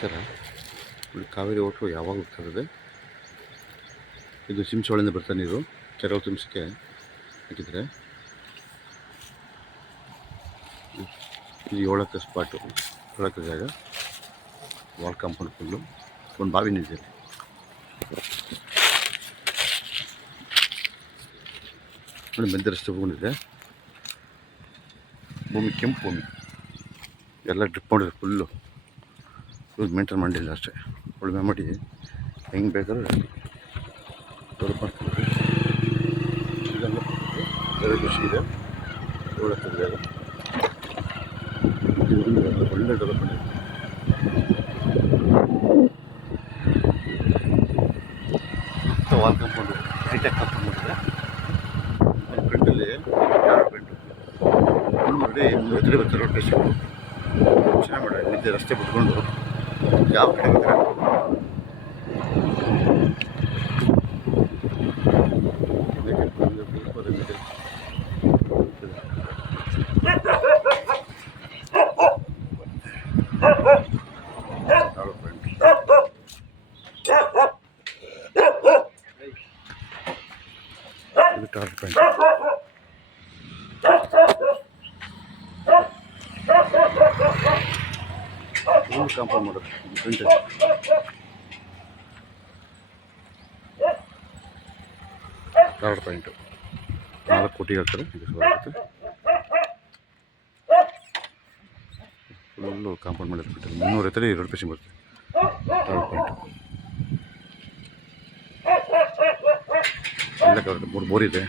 ಥರ ಇಲ್ಲಿ ಕಾವೇರಿ ಹೋಟ್ಲು ಯಾವಾಗ ಹೋಗ್ತದೆ. ಇದು ಸಿಮ್ಸ್ ಒಳಗಿಂದ ಬರ್ತಾ ನೀರು ಕೆಲವು ಸಿಮ್ಸ್ಗೆ ಹಾಕಿದರೆ ಇದು 7ಕ್ಕೆ ಸ್ಪಾಟು 7ಕ್ಕೆ ಜಾಗ ವಾಲ್ ಕಾಂಪೌಂಡ್ ಫುಲ್ಲು ಒಂದು ಬಾವಿ ನಿಂತಿದೆ. ನೋಡಿ ಮೆಂತೆ ರಸ್ತೆ ಹೋಗಿದ್ರೆ ಭೂಮಿ ಕೆಂಪು ಭೂಮಿ ಎಲ್ಲ ಡ್ರಿಪ್ ಮಾಡಿದ್ರೆ ಫುಲ್ಲು ಮೇಂಟೈನ್ ಮಾಡಿಲ್ಲ ಅಷ್ಟೇ. ಉಳುಮೆ ಮಾಡಿ ಹೆಂಗೆ ಬೇಕಾದ್ರೆ ಡೆವಲಪ್ ಮಾಡ್ತಿದ್ವಿ. ಇದೆಲ್ಲ 2 ಕೃಷಿ ಇದೆ 7ಕ್ಕೆ ಜಾಗ ಒಳ್ಳೆ ಡೆವಲಪ್ಮೆಂಟ್ ಇದೆ. ವಾಲ್ ಕಾಂಪೌಂಡ್ ಹೈಟೆಕ್ ಕಾಂಪೌಂಡ್ ಮಾಡಿದ್ರೆ ಫ್ರಂಟಲ್ಲಿ ಡೆವಲಪ್ಮೆಂಟು ಫುಲ್ ಮಾಡಿ ಎದುರು ಬರ್ತಾರೆ ರೋಡ್ ಟೇಷನ್ ಚೆನ್ನಾಗಿ ಮಾಡಿ ನಿದ್ದೆ ರಸ್ತೆ ಬಿಟ್ಕೊಂಡು ಯಾವ ಕಡೆ ಬೇಕಾದ್ರೆ ಇದು ಟಾರ್ಪ್ ಪ್ಯಾಂಟ್ ಕಾಂಪೌಂಡ್ ಮಾಡೋದು ಪ್ರಿಂಟ್ ಟಾರ್ಪ್ ಪ್ಯಾಂಟು 4 ಕೋಟಿ ಹೇಳ್ತಾರೆ. ಇದು ಆಗುತ್ತೆ ಫುಲ್ಲು ಕಾಂಪೌಂಡ್ ಮಾಡಿರ್ಬಿಟ್ಟು 300 ಎತ್ತರೆ 2 ಪೈಸೆ ಬರುತ್ತೆ ಟಾರ್ಪ್ ಪ್ಯಾಂಟು. ಒಳ್ಳೆ ಕವರ್ 3 ಬೋರ್ ಇದೆ.